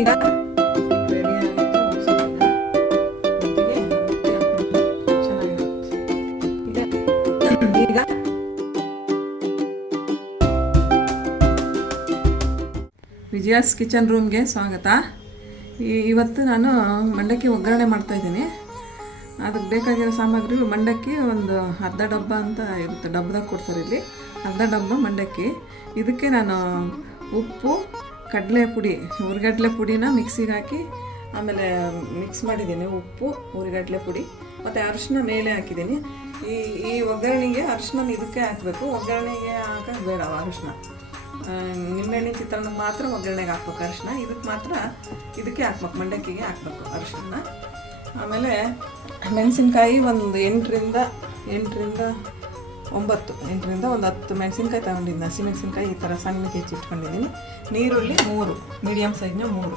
ಈಗ ರೆಡಿ ಆಗಿತ್ತು ಉಸಲಿನ ಜೊತೆಗೆ ರೊಟ್ಟಿ ಹಾಕ್ಕೊಂಡು ಚೆನ್ನಾಗಿರುತ್ತೆ. ಈಗ ವಿಜಯಾಸ್ ಕಿಚನ್ ರೂಮ್ಗೆ ಸ್ವಾಗತ. ಇವತ್ತು ನಾನು ಮಂಡಕ್ಕಿ ಒಗ್ಗರಣೆ ಮಾಡ್ತಾಯಿದ್ದೀನಿ. ಅದಕ್ಕೆ ಬೇಕಾಗಿರೋ ಸಾಮಗ್ರಿ ಮಂಡಕ್ಕಿ ಒಂದು ಅರ್ಧ ಡಬ್ಬ ಅಂತ ಇರುತ್ತೆ, ಡಬ್ಬದಾಗ ಕೊಡ್ತಾರೆ ಇಲ್ಲಿ, ಅರ್ಧ ಡಬ್ಬ ಮಂಡಕ್ಕಿ. ಇದಕ್ಕೆ ನಾನು ಉಪ್ಪು, ಕಡಲೆ ಪುಡಿ, ಹುರಿಗಡಲೆ ಪುಡಿನ ಮಿಕ್ಸಿಗೆ ಹಾಕಿ ಆಮೇಲೆ ಮಿಕ್ಸ್ ಮಾಡಿದ್ದೀನಿ. ಉಪ್ಪು, ಹುರಿಗಡಲೆ ಪುಡಿ ಮತ್ತು ಅರಿಶಿನ ಮೇಲೆ ಹಾಕಿದ್ದೀನಿ. ಈ ಒಗ್ಗರಣೆಗೆ ಅರಿಶಿನ ಇದಕ್ಕೆ ಹಾಕಬೇಕು, ಒಗ್ಗರಣೆಗೆ ಹಾಕೋದು ಬೇಡ ಅರಿಶಿನ. ನಿಂಬೆಹಣ್ಣಿನ ಚಿತ್ರಾನ್ನಕ್ಕೆ ಮಾತ್ರ ಒಗ್ಗರಣೆಗೆ ಹಾಕ್ಬೇಕು ಅರಿಶಿನ, ಇದಕ್ಕೆ ಮಾತ್ರ ಇದಕ್ಕೆ ಹಾಕ್ಬೇಕು, ಮಂಡಕ್ಕಿಗೆ ಹಾಕ್ಬೇಕು ಅರಿಶಿನ. ಆಮೇಲೆ ಮೆಣಸಿನ್ಕಾಯಿ ಒಂದು 8ರಿಂದ 10 ಮೆಣಸಿನ್ಕಾಯಿ ತಗೊಂಡಿದ್ದೀನಿ. ಹಸಿ ಮೆಣಸಿನ್ಕಾಯಿ ಈ ಥರ ಸಣ್ಣಕ್ಕೆ ಹೆಚ್ಚಿಟ್ಕೊಂಡಿದ್ದೀನಿ. ನೀರುಳ್ಳಿ 3 ಮೀಡಿಯಮ್ ಸೈಜ್ನ 3.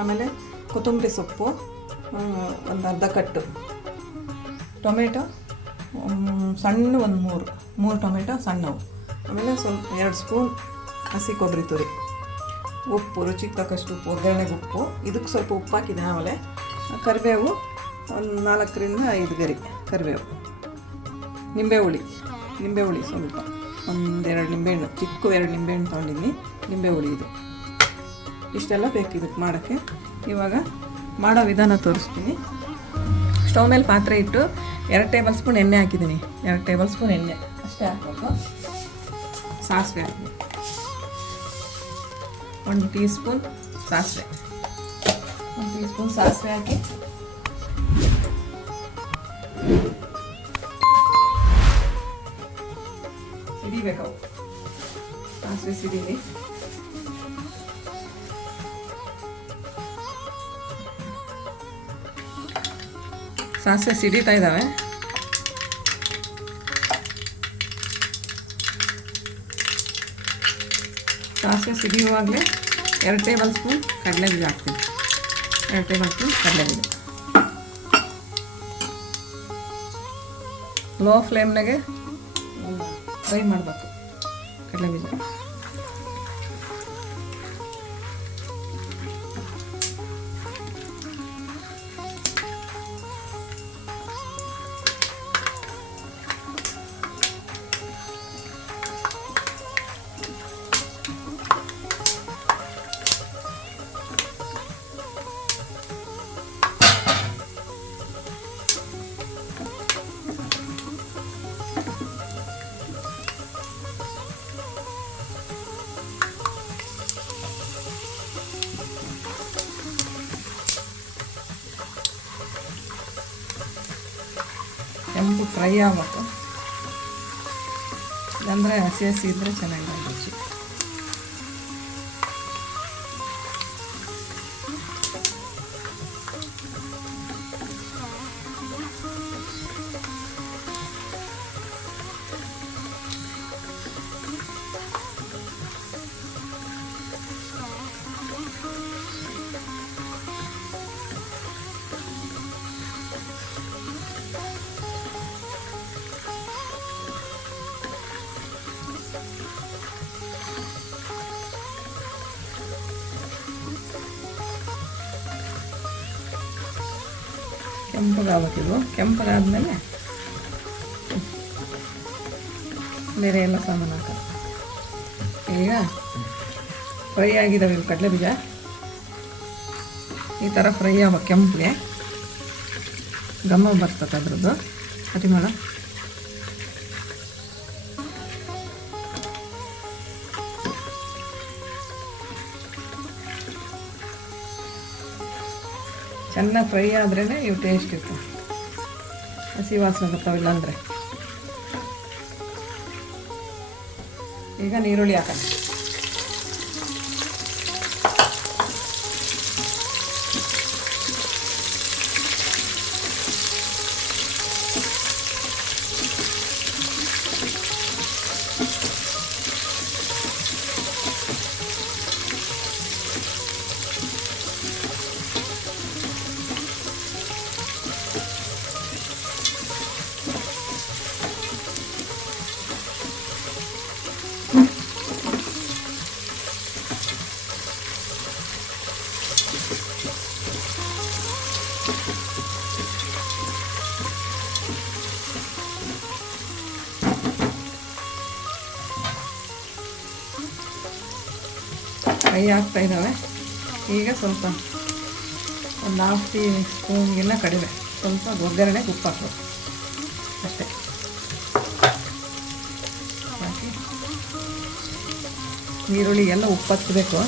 ಆಮೇಲೆ ಕೊತ್ತಂಬರಿ ಸೊಪ್ಪು ಒಂದು ಅರ್ಧ ಕಟ್ಟು, ಟೊಮೆಟೊ ಸಣ್ಣ ಒಂದು 3 ಟೊಮೆಟೊ ಸಣ್ಣವು. ಆಮೇಲೆ ಸ್ವಲ್ಪ 2 ಸ್ಪೂನ್ ಹಸಿ ಕೊಬ್ಬರಿ ತುರಿ, ಉಪ್ಪು ರುಚಿಗೆ ತಕ್ಕಷ್ಟು ಉಪ್ಪು, ಒಗ್ಗರಣೆಗೆ ಉಪ್ಪು. ಇದಕ್ಕೆ ಸ್ವಲ್ಪ ಉಪ್ಪು ಹಾಕಿದೆ. ಆಮೇಲೆ ಕರಿಬೇವು ಒಂದು 4ರಿಂದ 5 ಗರಿ ಕರಿಬೇವು. ನಿಂಬೆ ಹುಳಿ ಸ್ವಲ್ಪ ಒಂದು 2 ನಿಂಬೆಹಣ್ಣು, ಚಿಕ್ಕ 2 ನಿಂಬೆಹಣ್ಣು ತೊಗೊಂಡಿದ್ದೀನಿ, ನಿಂಬೆ ಹುಳಿ. ಇದು ಇಷ್ಟೆಲ್ಲ ಬೇಕು ಇದಕ್ಕೆ ಮಾಡೋಕ್ಕೆ. ಇವಾಗ ಮಾಡೋ ವಿಧಾನ ತೋರಿಸ್ತೀನಿ. ಸ್ಟವ್ ಮೇಲೆ ಪಾತ್ರೆ ಇಟ್ಟು 2 ಟೇಬಲ್ ಸ್ಪೂನ್ ಎಣ್ಣೆ ಹಾಕಿದ್ದೀನಿ. 2 ಟೇಬಲ್ ಸ್ಪೂನ್ ಎಣ್ಣೆ ಅಷ್ಟೇ ಹಾಕ್ಬೇಕು. ಸಾಸಿವೆ ಹಾಕಿ 1 ಟೀ ಸ್ಪೂನ್ ಸಾಸಿವೆ, 1 ಟೀ ಸ್ಪೂನ್ ಸಾಸಿವೆ ಹಾಕಿ ಸಿಡಿಬೇಕು. ಸಾಸಿವೆ ಸಿಡಿಲಿ. ಸಾಸಿವೆ ಸಿಡಿತಾ ಇದ್ದಾವೆ. ಸಾಸಿವೆ ಸಿಡಿಯುವಾಗಲೇ 2 ಟೇಬಲ್ ಸ್ಪೂನ್ ಕಡಲೆಬೀಜ ಹಾಕ್ತೀನಿ. 2 ಟೇಬಲ್ ಸ್ಪೂನ್ ಕಡಲೆಬೀಜ ಲೋ ಫ್ಲೇಮ್ನಾಗೆ ಫ್ರೈ ಮಾಡಬೇಕು ಕಡಲೆಬೀಜ. ಕೆಂಪು ಫ್ರೈ ಆಗಬೇಕು, ಇಲ್ಲಾಂದರೆ ಹಸಿ ಇದ್ದರೆ ಚೆನ್ನಾಗಿರೋ ರುಚಿ. ಕೆಂಪಗಾಗಬೇಕಿದು. ಕೆಂಪಗಾದ್ಮೇಲೆ ಬೇರೆ ಎಲ್ಲ ಸಾಮಾನು ಹಾಕ. ಈಗ ಫ್ರೈ ಆಗಿದ್ದಾವೆ ಇವು ಕಡಲೆಬೀಜ. ಈ ಥರ ಫ್ರೈ ಆಗ್ಬೇಕು, ಕೆಂಪಿಗೆ ಘಮ ಬರ್ತದೆ ಅದ್ರದ್ದು ಪರಿಮಳ. ಚೆನ್ನಾಗಿ ಫ್ರೈ ಆದ್ರೇ ಇವು ಟೇಸ್ಟ್ ಇರ್ತವೆ, ಹಸಿ ವಾಸನೆ ಬರ್ತಾವಿಲ್ಲ ಅಂದರೆ. ಈಗ ನೀರುಳ್ಳಿ ಹಾಕೋಣ. ಫ್ರೈ ಆಗ್ತಾಯಿದ್ದಾವೆ. ಈಗ ಸ್ವಲ್ಪ ಒಂದು ಹಾಫ್ ಟೀ ಸ್ಪೂನ್ಗಿನ್ನ ಕಡಿಮೆ ಸ್ವಲ್ಪ ಒಗ್ಗರಣೆಗೆ ಉಪ್ಪು ಹಾಕ್ಬೇಕು ಅಷ್ಟೇ. ಹಾಕಿ ಈರುಳ್ಳಿಗೆಲ್ಲ ಉಪ್ಪು ಹಚ್ಚಬೇಕು.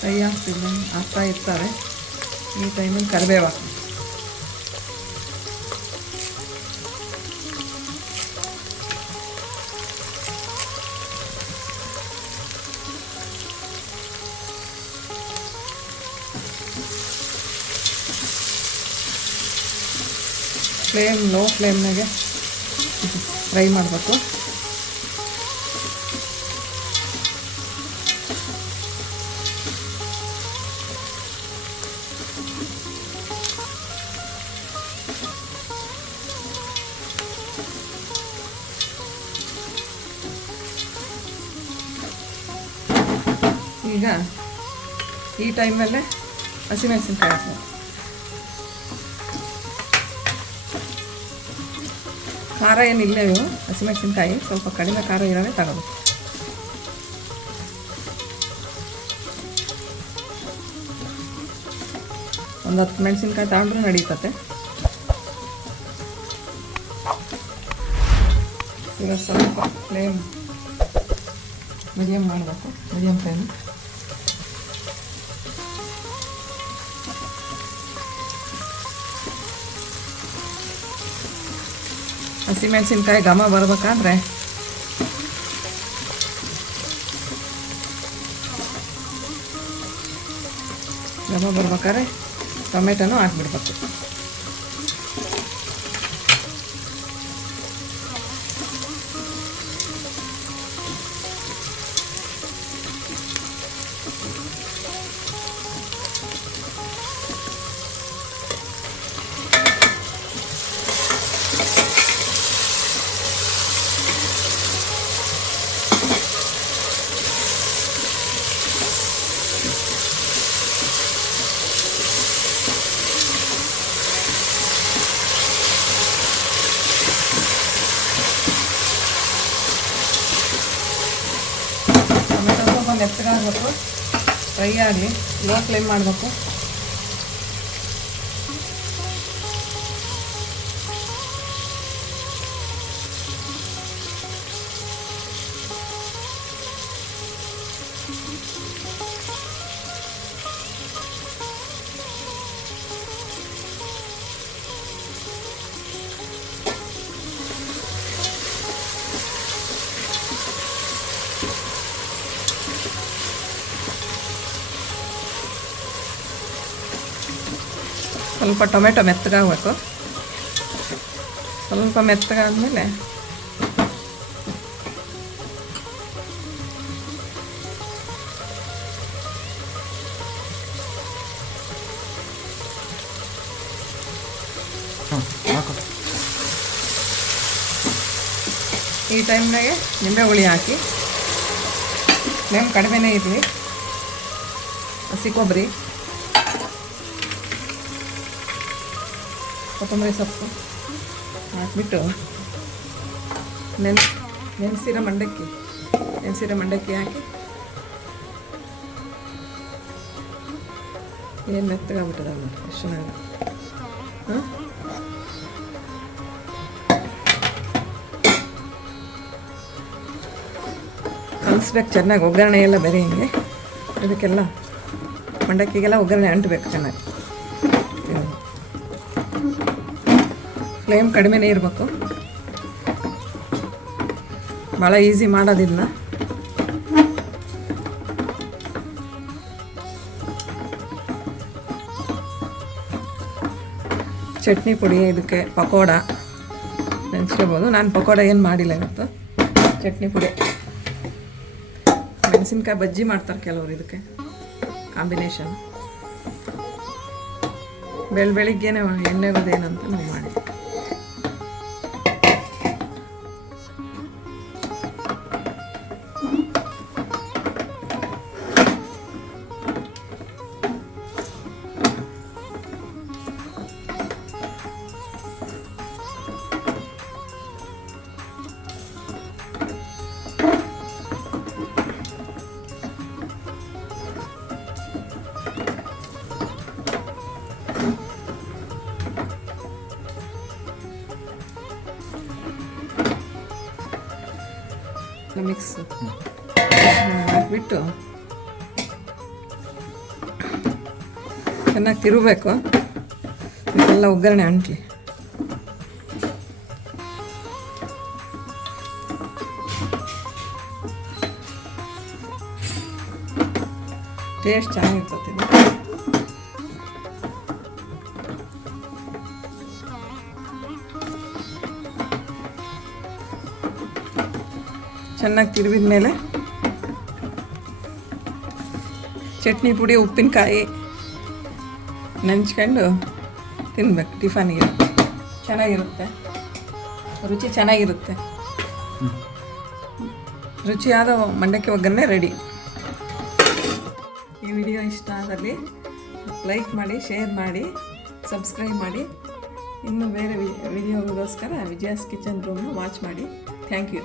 ಫ್ರೈ ಆಗ್ತಾ ಇರ್ತಾರೆ. ಈ ಟೈಮಲ್ಲಿ ಕರಿಬೇವು ಹಾಕಿ ಲೋ ಫ್ಲೇಮ್ನಾಗೆ ಫ್ರೈ ಮಾಡಬೇಕು. ಈಗ ಈ ಟೈಮಲ್ಲೇ ಹಸಿಮೆಣಸಿನ್ಕಾಯಿ ಹಾಕ್ಬೇಕು. ಖಾರ ಏನಿಲ್ಲ, ಇವು ಹಸಿಮೆಣಸಿನ್ಕಾಯಿ ಸ್ವಲ್ಪ ಕಡಿಮೆ ಖಾರ ಇರೋದೇ ತಗೋಬೇಕು. ಒಂದು 10 ಮೆಣಸಿನ್ಕಾಯಿ ತಗೊಂಡ್ರೂ ನಡೀತತೆ. ಈಗ ಸ್ವಲ್ಪ ಫ್ಲೇಮ್ ಮೀಡಿಯಮ್ ಮಾಡಬೇಕು, ಮೀಡಿಯಮ್ ಫ್ಲೇಮ್. ಹಸಿಮೆಣಸಿನ್ಕಾಯಿ ಘಮ ಬರ್ಬೇಕಾದ್ರೆ ಟೊಮೆಟೊನೂ ಹಾಕ್ಬಿಡ್ಬೇಕು. ಮೆತ್ತಗಾಗಬೇಕು, ಫ್ರೈ ಆಗಲಿ, ಲೋ ಫ್ಲೇಮ್ ಮಾಡಬೇಕು. ಸ್ವಲ್ಪ ಟೊಮೆಟೊ ಮೆತ್ತಗಾಗಬೇಕು. ಸ್ವಲ್ಪ ಮೆತ್ತಗಾದ್ಮೇಲೆ ಈ ಟೈಮ್ನಾಗೆ ನಿಂಬೆ ಹುಳಿ ಹಾಕಿ, ಫ್ಲೇಮ್ ಕಡಿಮೆನೇ ಇರಲಿ. ಹಸಿ ಕೊಬ್ಬರಿ, ಕೊತ್ತಂಬರಿ ಸೊಪ್ಪು ಹಾಕ್ಬಿಟ್ಟು ನೆನೆಸಿರೋ ಮಂಡಕ್ಕಿ ಹಾಕಿ ಏನು ಮೆತ್ತಗಾಗ್ಬಿಟ್ಟದಲ್ಲ ಎಷ್ಟು ಚೆನ್ನಾಗಿ. ಕಲಿಸ್ಬೇಕು ಚೆನ್ನಾಗಿ, ಒಗ್ಗರಣೆ ಎಲ್ಲ ಬೇರೆ ಹಿಂಗೆ ಇದಕ್ಕೆಲ್ಲ ಮಂಡಕ್ಕಿಗೆಲ್ಲ ಒಗ್ಗರಣೆ ಅಂಟಬೇಕು ಚೆನ್ನಾಗಿ. ಫ್ಲೇಮ್ ಕಡಿಮೆನೇ ಇರಬೇಕು. ಭಾಳ ಈಸಿ ಮಾಡೋದಿಲ್ಲ. ಚಟ್ನಿ ಪುಡಿ, ಇದಕ್ಕೆ ಪಕೋಡ ನೆನೆಸ್ಕೋಬೋದು. ನಾನು ಪಕೋಡ ಏನು ಮಾಡಿಲ್ಲ ಇವತ್ತು. ಚಟ್ನಿ ಪುಡಿ, ಮೆಣಸಿನ್ಕಾಯಿ ಬಜ್ಜಿ ಮಾಡ್ತಾರೆ ಕೆಲವರು, ಇದಕ್ಕೆ ಕಾಂಬಿನೇಷನ್. ಬೆಳಿಗ್ಗೆನೇ ಎಣ್ಣೆಗೋದೇನಂತ ನಾವು ಮಾಡಿ. ಮಿಕ್ಸ್ ಹಾಕ್ಬಿಟ್ಟು ಚೆನ್ನಾಗಿ ತಿರುಗಬೇಕು. ಇದೆಲ್ಲ ಒಗ್ಗರಣೆ ಅಂಟ್ಲಿ. ಟೇಸ್ಟ್ ಚೆನ್ನಾಗಿರ್ತದೆ ಇದು. ಚೆನ್ನಾಗಿ ತಿರುವಿದ ಮೇಲೆ ಚಟ್ನಿ ಪುಡಿ ಉಪ್ಪಿನಕಾಯಿ ನೆಂಚ್ಕೊಂಡು ತಿನ್ಬೇಕು. ಟಿಫನಿಗೆ ಚೆನ್ನಾಗಿರುತ್ತೆ, ರುಚಿ ಚೆನ್ನಾಗಿರುತ್ತೆ. ರುಚಿಯಾದ ಮಂಡಕ್ಕಿ ಒಗ್ಗರಣೆ ರೆಡಿ. ಈ ವಿಡಿಯೋ ಇಷ್ಟ ಆದಲ್ಲಿ ಲೈಕ್ ಮಾಡಿ, ಶೇರ್ ಮಾಡಿ, ಸಬ್ಸ್ಕ್ರೈಬ್ ಮಾಡಿ. ಇನ್ನು ಬೇರೆ ವಿಡಿಯೋಗೋಸ್ಕರ ವಿಜಯಾಸ್ ಕಿಚನ್ ರೂಮ್ನ ವಾಚ್ ಮಾಡಿ. Thank you.